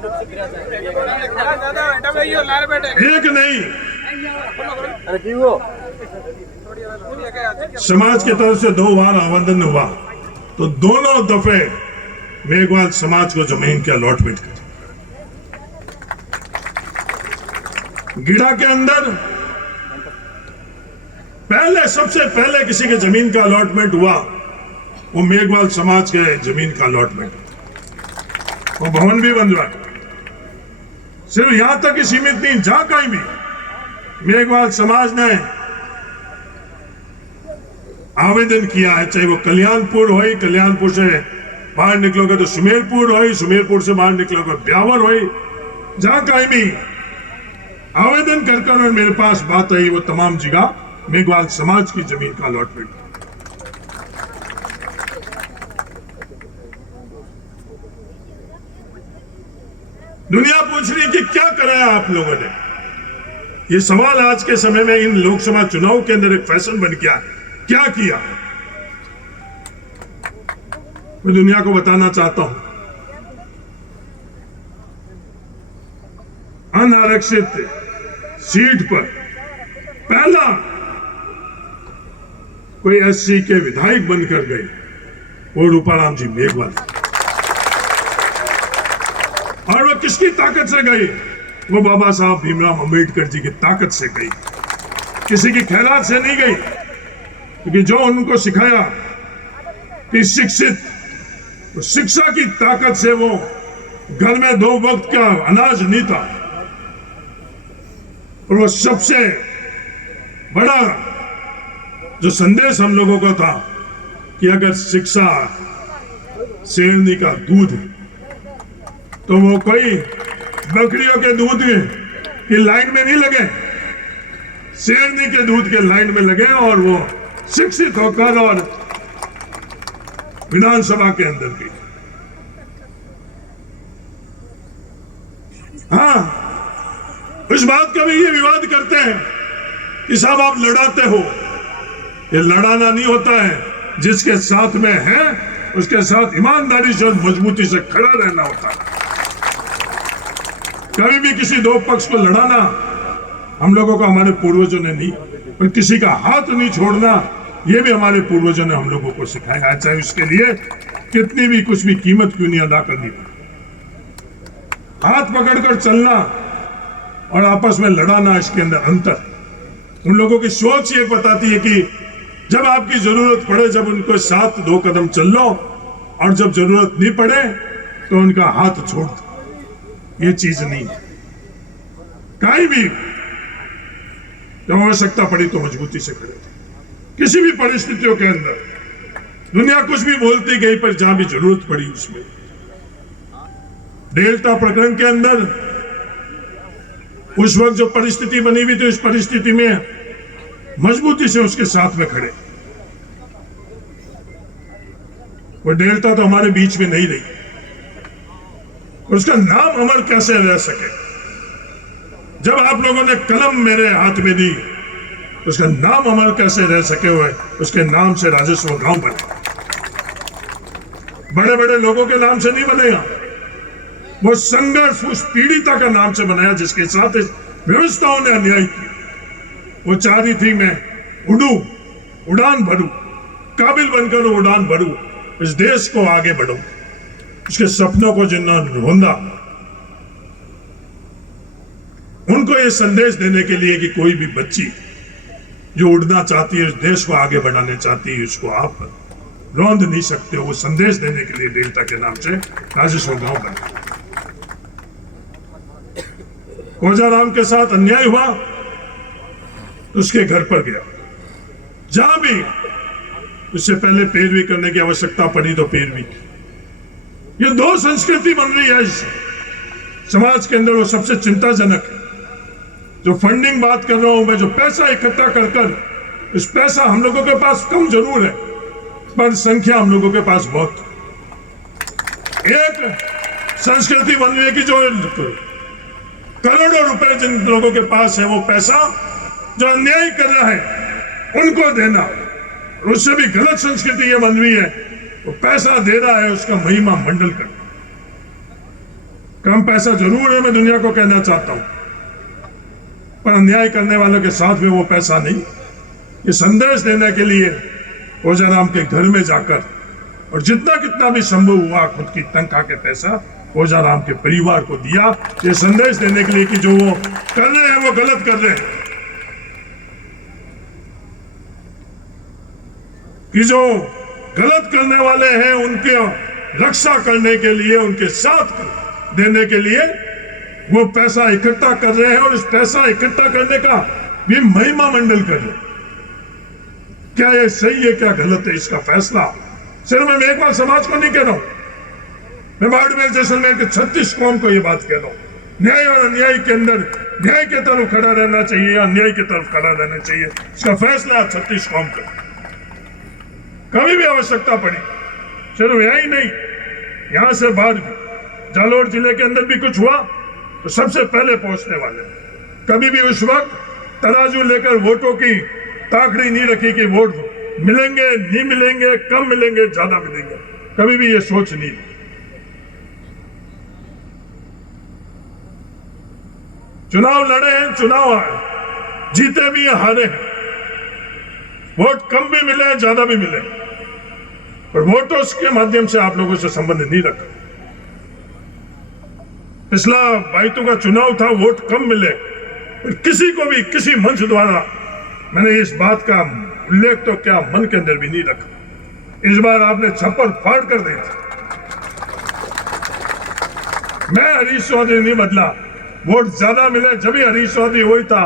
एक नहीं, समाज की तरफ से 2 बार आवेदन हुआ तो दोनों दफे मेघवाल समाज को जमीन की अलॉटमेंट की। गिड़ा के अंदर सबसे पहले किसी के जमीन का अलॉटमेंट हुआ, वो मेघवाल समाज के जमीन का अलॉटमेंट, वो भवन भी बनवा। सिर्फ यहां तक ही सीमित नहीं, जहां कहीं भी मेघवाल समाज ने आवेदन किया है, चाहे वो कल्याणपुर हो, कल्याणपुर से बाहर निकलोगे तो सुमेरपुर हो, सुमेरपुर से बाहर निकलोगे ब्यावर हो, जहां कहीं भी आवेदन कर मेरे पास बात आई, वो तमाम जगह मेघवाल समाज की जमीन का अलॉटमेंट। दुनिया पूछ रही कि क्या कराया आप लोगों ने। ये सवाल आज के समय में इन लोकसभा चुनाव के अंदर एक फैशन बन गया, क्या किया। मैं दुनिया को बताना चाहता हूं, अनारक्षित सीट पर पहला कोई एससी के विधायक बनकर गए, वो रूपाराम जी मेघवाल। और वो किसकी ताकत से गई? वो बाबा साहब भीमराव अंबेडकर जी की ताकत से गई, किसी की खैरात से नहीं गई। क्योंकि जो उनको सिखाया कि शिक्षित, तो शिक्षा की ताकत से वो घर में 2 वक्त का अनाज नहीं था। और वो सबसे बड़ा जो संदेश हम लोगों का था कि अगर शिक्षा शेरनी का दूध है तो वो कोई बकरियों के दूध की लाइन में नहीं लगे, शेरनी के दूध के लाइन में लगे और वो शिक्षित होकर और विधानसभा के अंदर भी। हाँ, इस बात का भी ये विवाद करते हैं कि साहब आप लड़ाते हो। ये लड़ाना नहीं होता है, जिसके साथ में है उसके साथ ईमानदारी से और मजबूती से खड़ा रहना होता है। कभी भी किसी 2 पक्ष को लड़ाना हम लोगों को हमारे पूर्वजों ने नहीं, और किसी का हाथ नहीं छोड़ना ये भी हमारे पूर्वजों ने हम लोगों को सिखाया है, चाहे उसके लिए कितनी भी कुछ भी कीमत क्यों नहीं अदा करनी पड़े। हाथ पकड़कर चलना और आपस में लड़ाना, इसके अंदर अंतर। उन लोगों की सोच ये बताती है कि जब आपकी जरूरत पड़े, जब उनको साथ 2 कदम चल लो, और जब जरूरत नहीं पड़े तो उनका हाथ छोड़ दो। ये चीज नहीं है। कहीं भी जब आवश्यकता पड़ी तो मजबूती से खड़े थे, किसी भी परिस्थितियों के अंदर। दुनिया कुछ भी बोलती गई, पर जहां भी जरूरत पड़ी उसमें। डेल्टा प्रकरण के अंदर उस वक्त जो परिस्थिति बनी हुई थी, उस परिस्थिति में मजबूती से उसके साथ में खड़े। वो डेल्टा तो हमारे बीच में नहीं रही, उसका नाम अमर कैसे रह सके। जब आप लोगों ने कलम मेरे हाथ में दी, उसका नाम अमर कैसे रह सके हुए, उसके नाम से राजस्व गांव बने। बड़े बड़े लोगों के नाम से नहीं बनेगा, वो संघर्ष उस पीड़िता का नाम से बनाया जिसके साथ व्यवस्थाओं ने अन्याय किया। वो चाह रही थी मैं उड़ूं, उड़ान भरूं, काबिल बनकर उड़ान भरूं, इस देश को आगे बढ़ूं। उसके सपनों को जिन्होंने ढूंढा, उनको ये संदेश देने के लिए कि कोई भी बच्ची जो उड़ना चाहती है, इस देश को आगे बढ़ाने चाहती है, उसको आप रौंद नहीं सकते हो। वो संदेश देने के लिए डेल्टा के नाम से राजस्व गांव बना। कोजाराम के साथ अन्याय हुआ तो उसके घर पर गया, जहां भी उससे पहले पैरवी करने की आवश्यकता पड़ी तो पैरवी की। ये 2 संस्कृति बन रही है इस समाज के अंदर। वो सबसे चिंताजनक है। जो फंडिंग बात कर रहा हूं मैं, जो पैसा इकट्ठा कर इस पैसा हम लोगों के पास कम जरूर है, पर संख्या हम लोगों के पास बहुत। एक संस्कृति बन रही है कि जो करोड़ों रुपए जिन लोगों के पास है, वो पैसा जो अन्याय कर रहा है उनको देना। उससे भी गलत संस्कृति ये बन रही है, वो पैसा दे रहा है उसका महिमा मंडल करना। कम पैसा जरूर है, मैं दुनिया को कहना चाहता हूं, पर अन्याय करने वालों के साथ में वो पैसा नहीं। ये संदेश देने के लिए ओजाराम के घर में जाकर और जितना कितना भी संभव हुआ खुद की तनख्वाह के पैसा ओजाराम के परिवार को दिया, ये संदेश देने के लिए कि जो वो कर रहे हैं वो गलत कर रहे हैं, कि जो गलत करने वाले हैं उनके रक्षा करने के लिए, उनके साथ देने के लिए वो पैसा इकट्ठा कर रहे हैं और इस पैसा इकट्ठा करने का भी महिमा मंडल कर रहे हैं। क्या ये सही है, क्या गलत है, इसका फैसला सिर्फ मैं मेघवाल समाज को नहीं कह रहा हूं, मैं बाड़मेर जैसलमेर के 36 कौम को ये बात कह रहा हूं। न्याय और अन्याय के अंदर न्याय के तरफ खड़ा रहना चाहिए या अन्याय की तरफ खड़ा रहना चाहिए, इसका फैसला 36 कौम का। कभी भी आवश्यकता पड़ी, सिर्फ यही नहीं, यहां से बाहर भी, जालोर जिले के अंदर भी कुछ हुआ तो सबसे पहले पहुंचने वाले। कभी भी उस वक्त तराजू लेकर वोटों की ताकड़ी नहीं रखी कि वोट मिलेंगे नहीं मिलेंगे, कम मिलेंगे ज्यादा मिलेंगे, कभी भी ये सोच नहीं। चुनाव लड़े हैं, चुनाव आए, जीते भी हैं, हारे हैं, वोट कम भी मिले ज्यादा भी मिले, पर वोटों के माध्यम से आप लोगों से संबंध नहीं रखा। पिछला बाइतों का चुनाव था, वोट कम मिले, पर किसी को भी किसी मंच द्वारा मैंने इस बात का उल्लेख तो क्या मन के अंदर भी नहीं रखा। इस बार आपने छप्पर फाड़ कर दी थी। मैं हरीश चौधरी नहीं बदला, वोट ज्यादा मिले जब भी हरीश चौधरी वही था,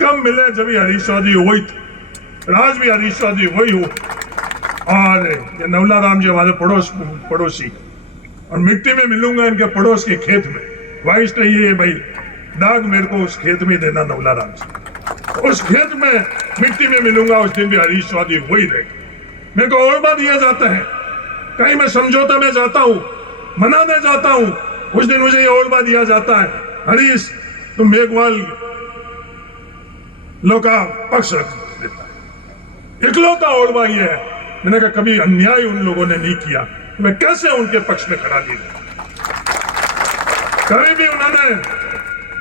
कम मिले जब भी हरीश चौधरी वही था, आज भी हरीश चौधरी वही हो। और ये नवला राम जी हमारे पड़ोसी, और मिट्टी में मिलूंगा इनके पड़ोस के खेत में, ख्वाहिश नहीं है भाई दाग मेरे को उस खेत में देना नवला राम जी, उस खेत में मिट्टी में मिलूंगा, उस दिन भी हरीश चौधरी वही रहेगा। मेरे को और बात दिया जाता है, कहीं मैं समझौता में जाता हूं, मनाने जाता हूं, उस दिन मुझे ये और बात दिया जाता है, हरीश तुम मेघवाल लोग का पक्ष रख देता है। इकलौता और बात यह है, मैंने कहा कभी अन्याय उन लोगों ने नहीं किया, मैं कैसे उनके पक्ष में खड़ा नहीं। कभी भी उन्होंने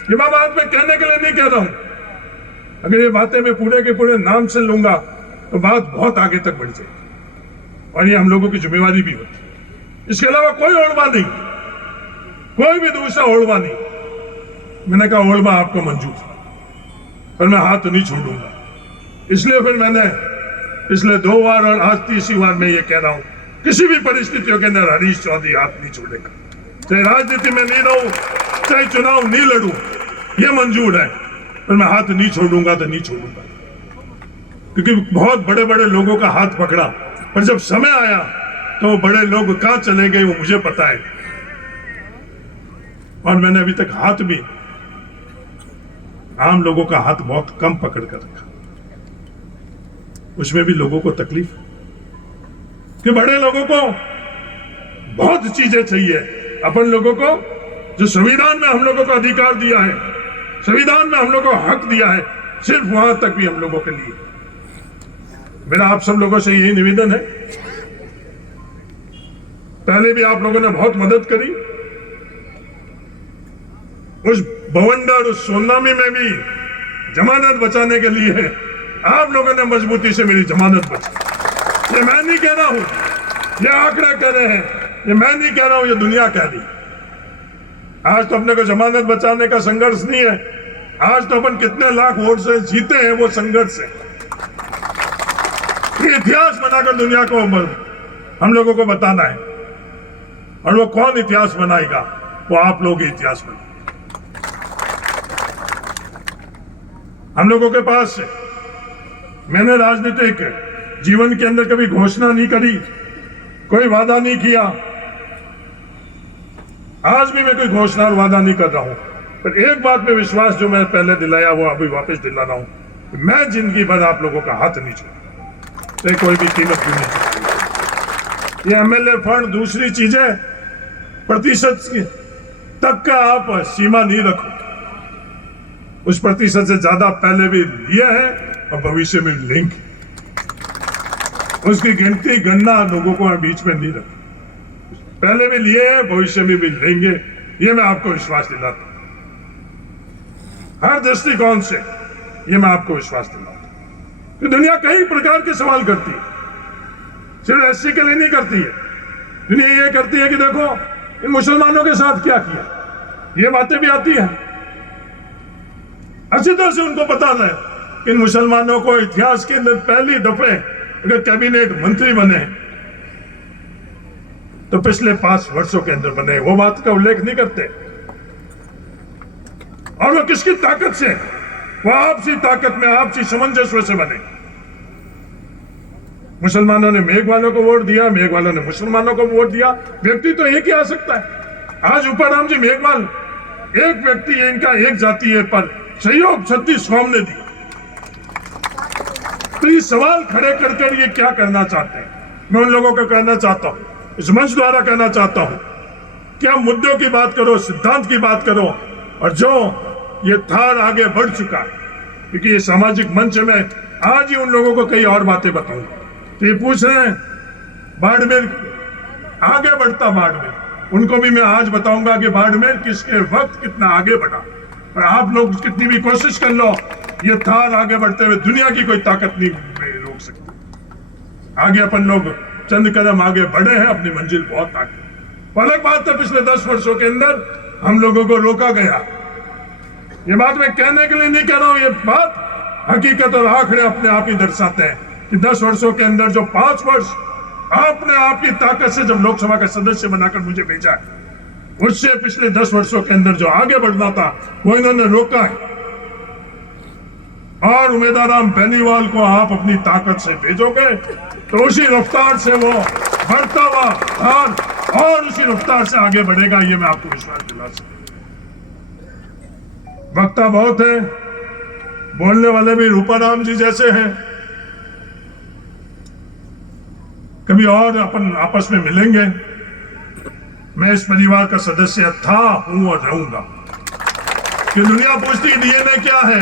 ये बात मैं कहने के लिए नहीं कह रहा हूं, अगर ये बातें मैं पूरे के पूरे नाम से लूंगा तो बात बहुत आगे तक बढ़ जाएगी और ये हम लोगों की जिम्मेवारी भी होती। इसके अलावा कोई ओढ़वा नहीं, कोई भी दूसरा ओढ़वा नहीं। मैंने कहा ओढ़वा आपको मंजूर, पर मैं हाथ नहीं छोड़ूंगा। इसलिए फिर मैंने पिछले 2 बार और आज तीसरी बार मैं ये कह रहा हूं, किसी भी परिस्थितियों के अंदर हरीश चौधरी हाथ नहीं छोड़ेगा। चाहे राजनीति में नहीं रहूं, चाहे चुनाव नहीं लड़ूं, ये मंजूर है, पर मैं हाथ नहीं छोड़ूंगा तो नहीं छोड़ूंगा। क्योंकि बहुत बड़े बड़े लोगों का हाथ पकड़ा, पर जब समय आया तो वो बड़े लोग कहां चले गए वो मुझे पता है। और मैंने अभी तक हाथ भी आम लोगों का हाथ बहुत कम पकड़ कर रखा, उसमें भी लोगों को तकलीफ कि बड़े लोगों को बहुत चीजें चाहिए, अपन लोगों को जो संविधान में हम लोगों को अधिकार दिया है, संविधान में हम लोगों को हक दिया है, सिर्फ वहां तक भी हम लोगों के लिए। मेरा आप सब लोगों से यही निवेदन है, पहले भी आप लोगों ने बहुत मदद करी, उस बवंडर उस सोनामी में भी जमानत बचाने के लिए आप लोगों ने मजबूती से मेरी जमानत बचाई। ये मैं नहीं कह रहा हूं, ये आंकड़े कह रहे हैं, ये मैं नहीं कह रहा हूं, ये दुनिया कह रही। आज तो अपने को जमानत बचाने का संघर्ष नहीं है, आज तो अपन कितने लाख वोट से जीते हैं वो संघर्ष है। ये इतिहास बनाकर दुनिया को हम लोगों को बताना है, और वो कौन इतिहास बनाएगा, वो आप लोग ही इतिहास बनाएंगे। हम लोगों के पास मैंने राजनीतिक जीवन के अंदर कभी घोषणा नहीं करी, कोई वादा नहीं किया, आज भी मैं कोई घोषणा और वादा नहीं कर रहा हूं, पर एक बात में विश्वास जो मैं पहले दिलाया वो अभी वापस दिला रहा हूं, मैं जिंदगी भर आप लोगों का हाथ नहीं छोड़ूंगा, चाहे कोई भी कीमत भी नहीं छोड़ूंगा। ये एमएलए फंड दूसरी चीजें प्रतिशत तक का आप सीमा नहीं रखो, उस प्रतिशत से ज्यादा पहले भी लिए हैं और भविष्य में लेंगे, उसकी गणना लोगों को बीच में नहीं रखो। पहले भी लिए हैं, भविष्य में भी लेंगे, ये मैं आपको विश्वास दिलाता हूं, हर दृष्टिकोण से ये मैं आपको विश्वास दिलाता हूं कि दुनिया कई प्रकार के सवाल करती है, सिर्फ एससी के लिए नहीं करती है। दुनिया ये करती है कि देखो इन मुसलमानों के साथ क्या किया, ये बातें भी आती है। अच्छी तरह से उनको पता है कि इन मुसलमानों को इतिहास के अंदर पहली दफे अगर कैबिनेट मंत्री बने तो पिछले 5 वर्षों के अंदर बने, वो बात का उल्लेख नहीं करते। और वो किसकी ताकत से, वो आपसी ताकत में, आपसी सामंजस्य से बने। मुसलमानों ने मेघ वालों को वोट दिया, मेघ वालों ने मुसलमानों को वोट दिया। व्यक्ति तो एक ही आ सकता है। आज ऊपरराम जी मेघवाल एक व्यक्ति, इनका एक जाति है, पर सहयोग 36 कौम ने दी। तो ये सवाल खड़े करके ये क्या करना चाहते हैं, मैं उन लोगों को कहना चाहता हूं, इस मंच द्वारा कहना चाहता हूं कि आप मुद्दों की बात करो, सिद्धांत की बात करो। और जो ये थार आगे बढ़ चुका है, क्योंकि ये सामाजिक मंच में आज ही उन लोगों को कई और बातें बताऊंगा। तो ये पूछ रहे हैं बाड़मेर आगे बढ़ता, बाड़मेर, उनको भी मैं आज बताऊंगा कि बाड़मेर किसके वक्त कितना आगे बढ़ा। और आप लोग कितनी भी कोशिश कर लो, ये थार आगे बढ़ते हुए दुनिया की कोई ताकत नहीं रोक सकती। आगे अपन लोग चंद कदम आगे बढ़े हैं, अपनी मंजिल बहुत आगे। अलग बात है पिछले 10 वर्षों के अंदर हम लोगों को रोका गया। ये बात मैं कहने के लिए नहीं कह रहा हूं, ये बात हकीकत और आंकड़े अपने आप ही दर्शाते हैं कि 10 वर्षों के अंदर जो 5 वर्ष आपने आपकी ताकत से जब लोकसभा का सदस्य बनाकर मुझे भेजा है, उससे पिछले 10 वर्षों के अंदर जो आगे बढ़ना था वो इन्होंने रोका है। और उमेदवाराम बेनीवाल को आप अपनी ताकत से भेजोगे तो उसी रफ्तार से वो बढ़ता हुआ और उसी रफ्तार से आगे बढ़ेगा, ये मैं आपको विश्वास दिला सकता हूं। वक्ता बहुत है, बोलने वाले भी रूपाराम जी जैसे हैं। कभी और अपन आपस में मिलेंगे। मैं इस परिवार का सदस्य था, हूं और रहूंगा। कि दुनिया पूछती डीएनए क्या है,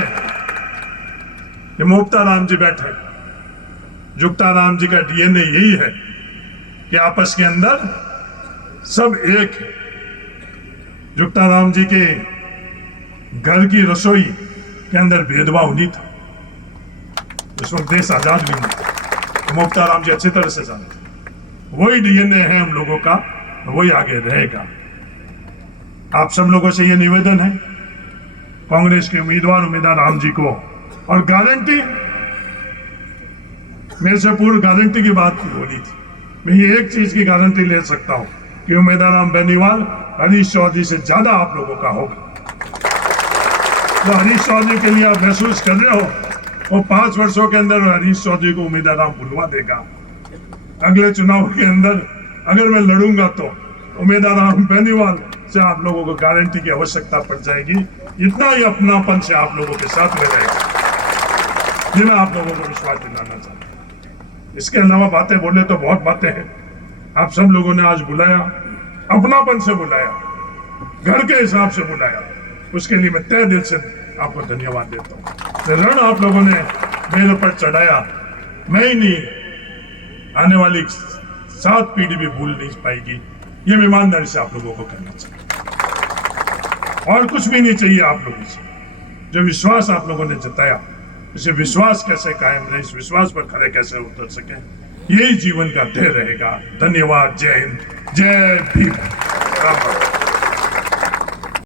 ये मुक्ताराम जी बैठे, जुक्ताराम जी का डीएनए यही है कि आपस के अंदर सब एक है। जुक्ताराम जी के घर की रसोई के अंदर भेदभाव नहीं था, उस वक्त देश आजाद भी नहीं था। मुक्ताराम जी अच्छी तरह से जानते, वही डीएनए है हम लोगों का, वही आगे रहेगा। आप सब लोगों से यह निवेदन है, कांग्रेस के उम्मीदवार राम जी को, और गारंटी, मेरे से पूर्व गारंटी की बात बोली थी, मैं ये एक चीज की गारंटी ले सकता हूं कि उमेदवार बेनीवाल हरीश चौधरी से ज्यादा आप लोगों का होगा। तो हरीश चौधरी के लिए आप महसूस कर रहे हो, वो 5 वर्षों के अंदर हरीश चौधरी को उम्मीदवार बुलवा देगा। अगले चुनाव के अंदर अगर मैं लड़ूंगा तो उम्मीदवार बेनीवाल से आप लोगों को गारंटी की आवश्यकता पड़ जाएगी। इतना ही अपनापन से आप लोगों के साथ में रहेगा, ये मैं आप लोगों को विश्वास दिलाना चाहता हूं। इसके अलावा बातें बोले तो बहुत बातें हैं। आप सब लोगों ने आज बुलाया, अपनापन से बुलाया, घर के हिसाब से बुलाया, उसके लिए मैं तहे दिल से आपको धन्यवाद देता हूँ। रण आप लोगों ने मेरे पर चढ़ाया, मैं ही नहीं, आने वाली 7 पीढ़ी भी भूल नहीं पाएगी, ये मैं ईमानदारी से आप लोगों को कहना चाहिए। और कुछ भी नहीं चाहिए आप लोगों से। जो विश्वास आप लोगों ने जताया, इसे विश्वास कैसे कायम रहे, इस विश्वास पर खड़े कैसे उतर सके, यही जीवन का ध्येय रहेगा। धन्यवाद। जय हिंद, जय भीम।